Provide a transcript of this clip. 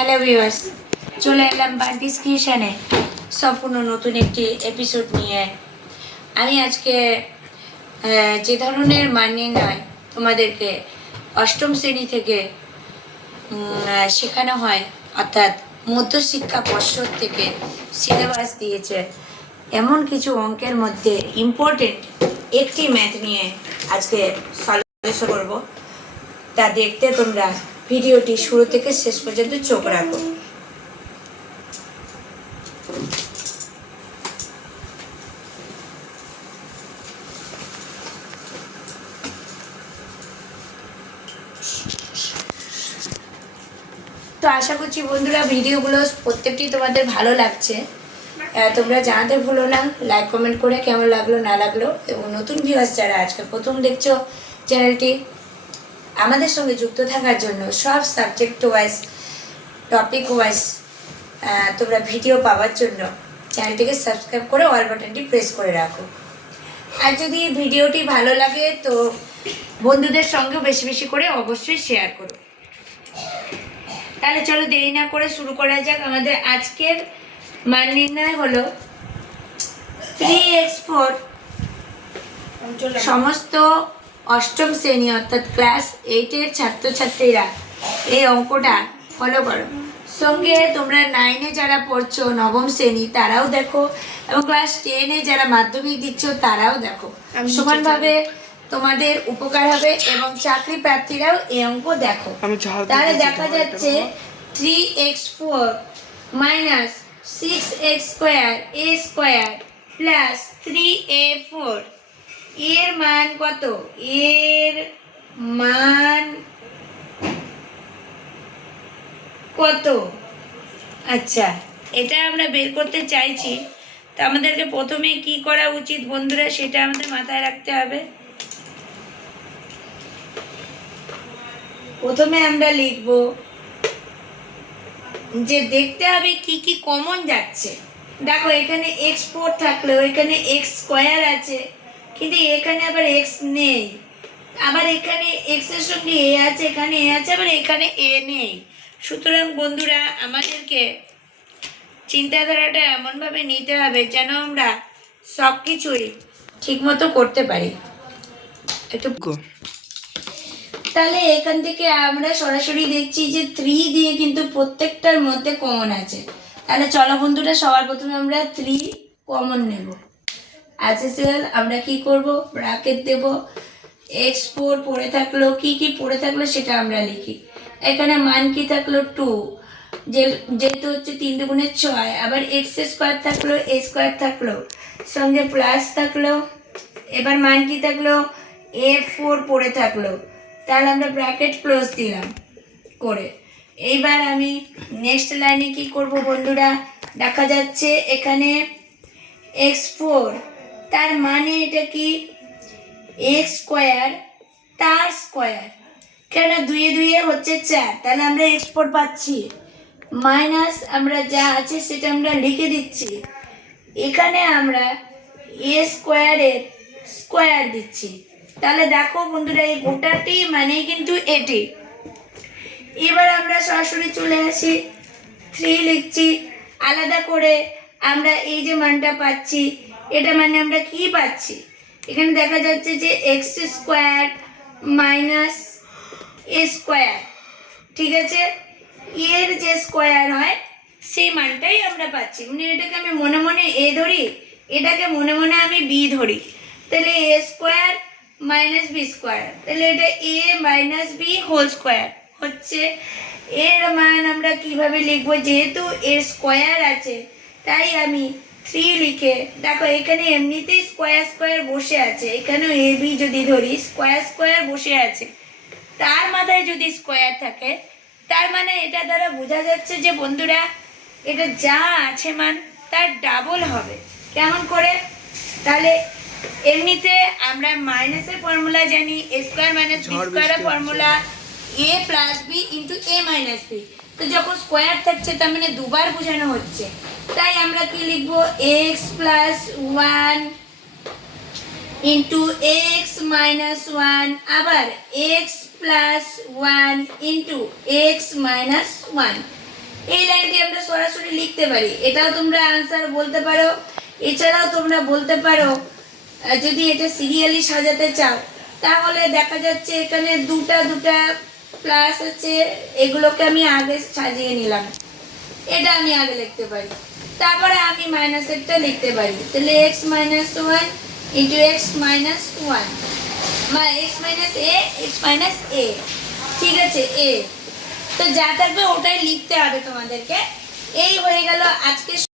Hello viewers, চলে এলাম বান্টিস ক্রিয়েশনে সম্পূর্ণ নতুন একটি এপিসোড নিয়ে। আমি আজকে যে ধরনের মানিয়ে তোমাদেরকে অষ্টম শ্রেণী থেকে শেখানো হয়, অর্থাৎ মধ্যশিক্ষা পর্ষদ থেকে সিলেবাস দিয়েছে, এমন কিছু অঙ্কের মধ্যে ইম্পর্টেন্ট একটি ম্যাথ নিয়ে আজকে সলিউশন করব। তা দেখতে তোমরা ভিডিওটি শুরু থেকে শেষ পর্যন্ত চোখ রাখো। তো আশা করছি বন্ধুরা ভিডিওগুলো প্রত্যেকটি তোমাদের ভালো লাগছে। তোমরা জানাতে ভুলো না লাইক কমেন্ট করে কেমন লাগলো না লাগলো, এবং নতুন ভিউয়ার্স যারা আজকে প্রথম দেখছো চ্যানেলটি, আমাদের সঙ্গে যুক্ত থাকার জন্য সব সাবজেক্ট ওয়াইজ টপিক ওয়াইজ তোমরা ভিডিও পাওয়ার জন্য চ্যানেলটিকে সাবস্ক্রাইব করে অল বাটনটি প্রেস করে রাখো। আর যদি ভিডিওটি ভালো লাগে তো বন্ধুদের সঙ্গেও বেশি বেশি করে অবশ্যই শেয়ার করো। তাহলে চলো দেরি না করে শুরু করা যাক। আমাদের আজকের মান নির্ণয় হলো 3x4। সমস্ত অষ্টম শ্রেণী অর্থাৎ ক্লাস 8-এর ছাত্রছাত্রীরা এই অঙ্কটা ফলো করো। সঙ্গে তোমরা 9-এ যারা পড়ছো নবম শ্রেণী তারাও দেখো, এবং ক্লাস 10-এ যারা মাধ্যমিক দিচ্ছ তারাও দেখো। সমানভাবে তোমাদের উপকার হবে, এবং চাকরি প্রার্থীরাও এই অঙ্ক দেখো। তাহলে দেখা যাচ্ছে 3x4 minus 6x² a² plus 3a4 এর মান কত? এর মান কত? আচ্ছা, এটা আমরা বের করতে চাইছি। তো আমাদেরকে প্রথমে কি করা উচিত বন্ধুরা, সেটা আমাদের মাথায় রাখতে হবে। প্রথমে আমরা লিখব যে দেখতে হবে কি কি কমন যাচ্ছে। দেখো এখানে x4 থাকলেও এখানে x² আছে, কিন্তু এখানে আবার x নেই। আবার এখানে x এর সঙ্গে a আছে, এখানে a আছে, আবার এখানে a নেই। সুতরাং বন্ধুরা আমাদেরকে চিন্তাধারাটা এমনভাবে নিতে হবে যেন আমরা সব কিছুই ঠিকমতো করতে পারি। একটু তাহলে এখান থেকে আমরা সরাসরি দেখছি যে 3 দিয়ে কিন্তু প্রত্যেকটার মধ্যে কমন আছে। তাহলে চলো বন্ধুরা সবার প্রথমে আমরা 3 কমন নেব। অ্যাসেসিয়াল আমরা কি করব, ব্র্যাকেট দেব। x4 পড়ে থাকলো, কি কি পড়ে থাকলো সেটা আমরা লিখি। এখানে মান কি থাকলো 2, যেহেতু হচ্ছে 3 দুগুণে 6, আবার x² থাকলো, a² থাকলো, সঙ্গে প্লাস থাকলো। এবার মান কি থাকলো a4 পড়ে থাকলো, তাহলে আমরা ব্র্যাকেট ক্লোজ দিলাম করে। এইবার আমি নেক্সট লাইনে কি করব বন্ধুরা, দেখা যাচ্ছে এখানে x4 তার মানে এটা কি x² তার স্কোয়ার, কেন 2 2 হচ্ছে 4, তাহলে আমরা x4 পাচ্ছি। মাইনাস আমরা যা আছে সেটা আমরা লিখে দিচ্ছি, এখানে আমরা a² এর স্কোয়ার দিচ্ছি। তাহলে দেখো বন্ধুরা এই গোটাটি মানে কিন্তু এটি। এবার আমরা সরাসরি চলে আসি, 3 লিখছি আলাদা করে। আমরা এই যে মানটা পাচ্ছি, এটা মানে আমরা কি পাচ্ছি, এখানে দেখা যাচ্ছে যে x² মাইনাস a², ঠিক আছে, এর যে স্কোয়ার হয় সেই মানটাই আমরা পাচ্ছি। মানে এটাকে আমি মনে মনে a ধরি, এটাকে মনে মনে আমি b ধরি, তাহলে a² মাইনাস b², তাহলে এটা a minus b whole square হচ্ছে। এর মান আমরা কিভাবে লিখবো, যেহেতু এর স্কোয়ার আছে তাই আমি 3 লিখে, দেখো এখানে এমনিতেই স্কোয়ার স্কোয়ার বসে আছে, এখানেও এ বি যদি ধরি স্কোয়ার স্কোয়ার বসে আছে, তার মাথায় যদি স্কোয়ার থাকে তার মানে এটা দ্বারা বোঝা যাচ্ছে যে বন্ধুরা এটা যা আছে মান তার ডাবল হবে। কেমন করে? তাহলে এমনিতে আমরা মাইনাসের ফর্মুলা জানি, a² minus b² formula a plus B into a minus B. তো যখন স্কোয়ার থাকছে তার মানে দুবার বোঝানো হচ্ছে, তাই আমরা কি লিখবো x plus 1 into x minus 1, আবার x plus 1 into x minus 1। এই লাইনটি আমরা সরাসরি লিখতে পারি, এটাও তোমরা আনসার বলতে পারো। এছাড়াও তোমরা বলতে পারো যদি এটা সিরিয়ালি সাজাতে চাও তাহলে দেখা যাচ্ছে এখানে দুটা দুটা প্লাস আছে, এগুলোকে আমি আগে সাজিয়ে নিলাম, এটা আমি আগে লিখতে পারি। তারপরে আমি মাইনাসেরটা লিখতে পারি, তাহলে x minus one into x minus one, x minus x minus a, ঠিক আছে এ। তো যা থাকবে ওটাই লিখতে হবে তোমাদেরকে। এই হয়ে গেল আজকে